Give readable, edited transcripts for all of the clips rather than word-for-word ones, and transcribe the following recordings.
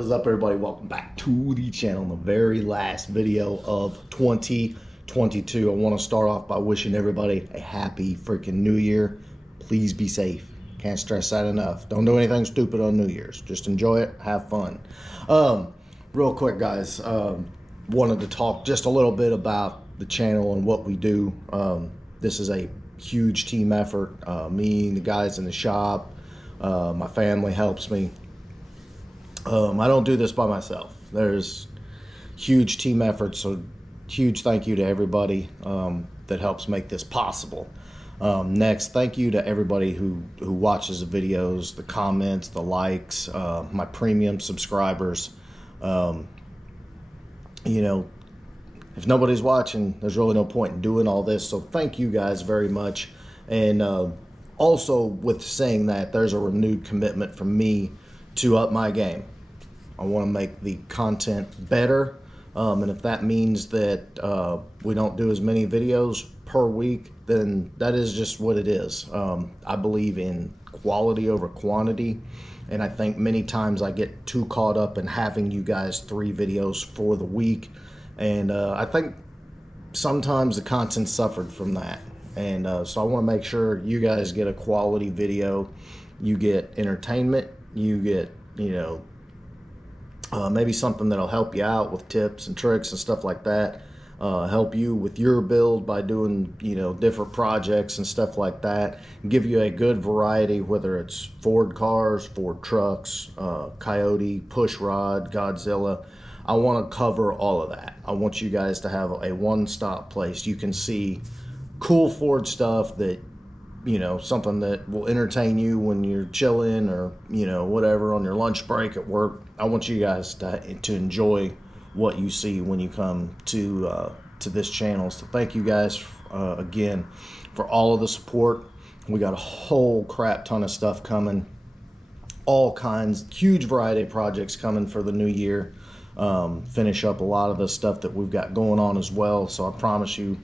is up, everybody? Welcome back to the channel. The very last video of 2022. I want to start off by wishing everybody a happy freaking New Year. Please be safe. Can't stress that enough. Don't do anything stupid on New Year's. Just enjoy it. Have fun. Real quick, guys. Wanted to talk just a little bit about the channel and what we do. This is a huge team effort. Me, the guys in the shop, my family helps me. I don't do this by myself. There's huge team efforts, so huge thank you to everybody that helps make this possible. Next, thank you to everybody who watches the videos, the comments, the likes, my premium subscribers. You know, if nobody's watching, there's really no point in doing all this, so thank you guys very much. And also, with saying that, there's a renewed commitment from me to up my game. I want to make the content better, and if that means that we don't do as many videos per week, then that is just what it is. I believe in quality over quantity, and I think many times I get too caught up in having you guys 3 videos for the week, and I think sometimes the content suffered from that. And so I want to make sure you guys get a quality video. You get entertainment, you get, you know, maybe something that'll help you out with tips and tricks and stuff like that. Help you with your build by doing, you know, different projects and stuff like that. Give you a good variety, whether it's Ford cars, Ford trucks, Coyote, push rod, Godzilla. I want to cover all of that. I want you guys to have a one-stop place. You can see cool Ford stuff that, you know, something that will entertain you when you're chilling or, you know, whatever, on your lunch break at work. I want you guys to enjoy what you see when you come to this channel. So thank you guys again for all of the support. We got a whole crap ton of stuff coming, all kinds, huge variety of projects coming for the new year. Finish up a lot of the stuff that we've got going on as well. So I promise you,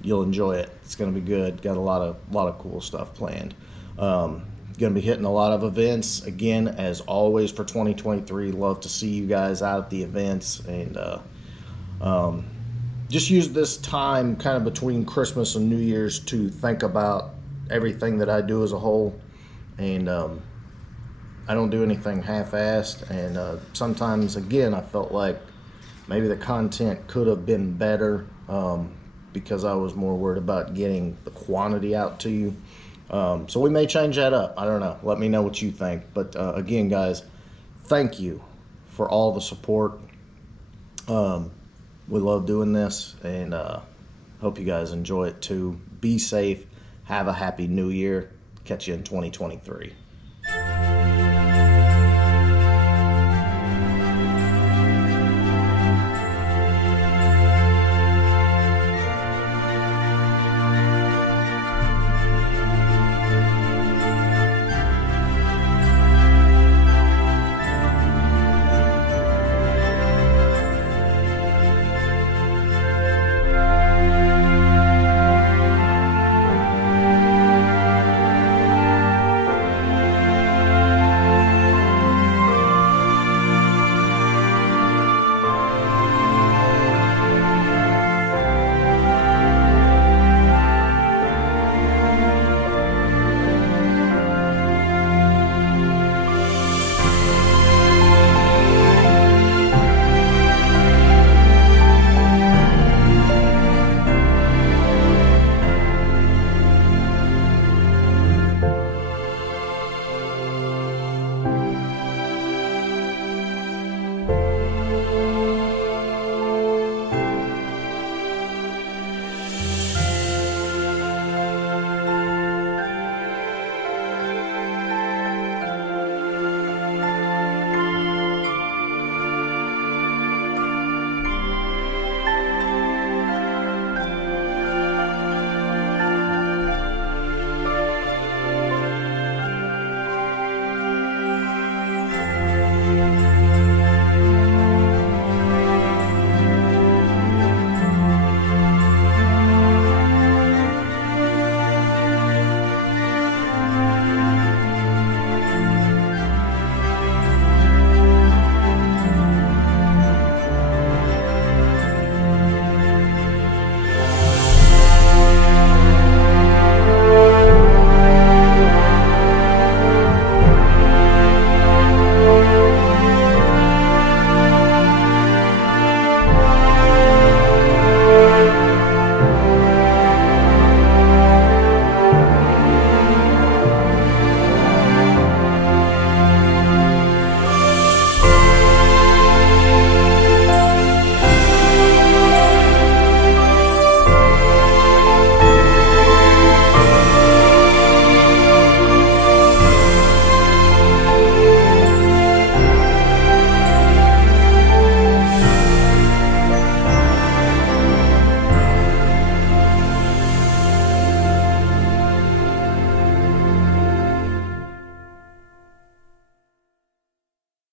you'll enjoy it. It's going to be good. Got a lot of cool stuff planned. Going to be hitting a lot of events again, as always, for 2023. Love to see you guys out at the events, and just use this time kind of between Christmas and New Year's to think about everything that I do as a whole. And I don't do anything half-assed, and sometimes, again, I felt like maybe the content could have been better, because I was more worried about getting the quantity out to you. So we may change that up. I don't know. Let me know what you think. But again, guys, thank you for all the support. We love doing this, and hope you guys enjoy it too. Be safe. Have a happy new year. Catch you in 2023.